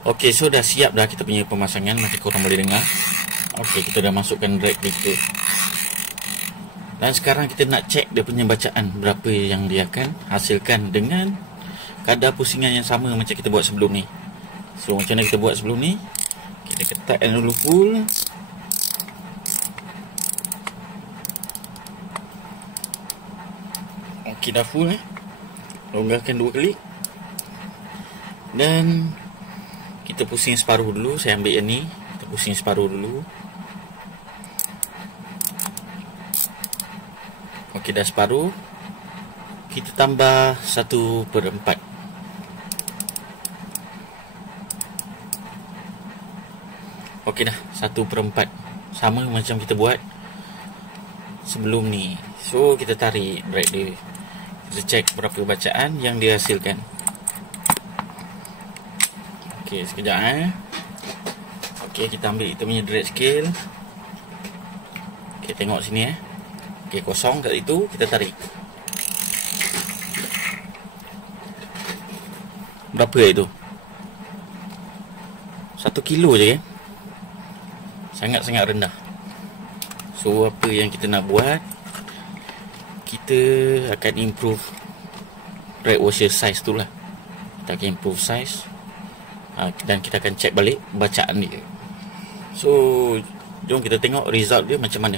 Okey, so dah siap dah kita punya pemasangan. Macam korang boleh dengar. Okey, kita dah masukkan drag kita. Dan sekarang kita nak cek dia punya bacaan berapa yang dia akan hasilkan dengan kadar pusingan yang sama macam kita buat sebelum ni. So macam mana kita buat sebelum ni, kita ketatkan dulu full. Okey, dah full longgarkan 2 kali. Dan kita pusing separuh dulu. Saya ambil yang ni, kita pusing separuh dulu. Okey, dah separuh. Kita tambah 1/4. Okey dah, 1/4. Sama macam kita buat sebelum ni. So kita tarik drag dia. Kita cek berapa bacaan yang dia hasilkan. Okey, sekejap Okey, kita ambil kita punya drag scale. Okey, tengok sini Okey, kosong kat situ, kita tarik. Berapa itu? 1 kilo je Sangat-sangat rendah. So apa yang kita nak buat, kita akan improve drag washer size tu lah. Kita akan improve size, dan kita akan check balik bacaan dia. So jom kita tengok result dia macam mana.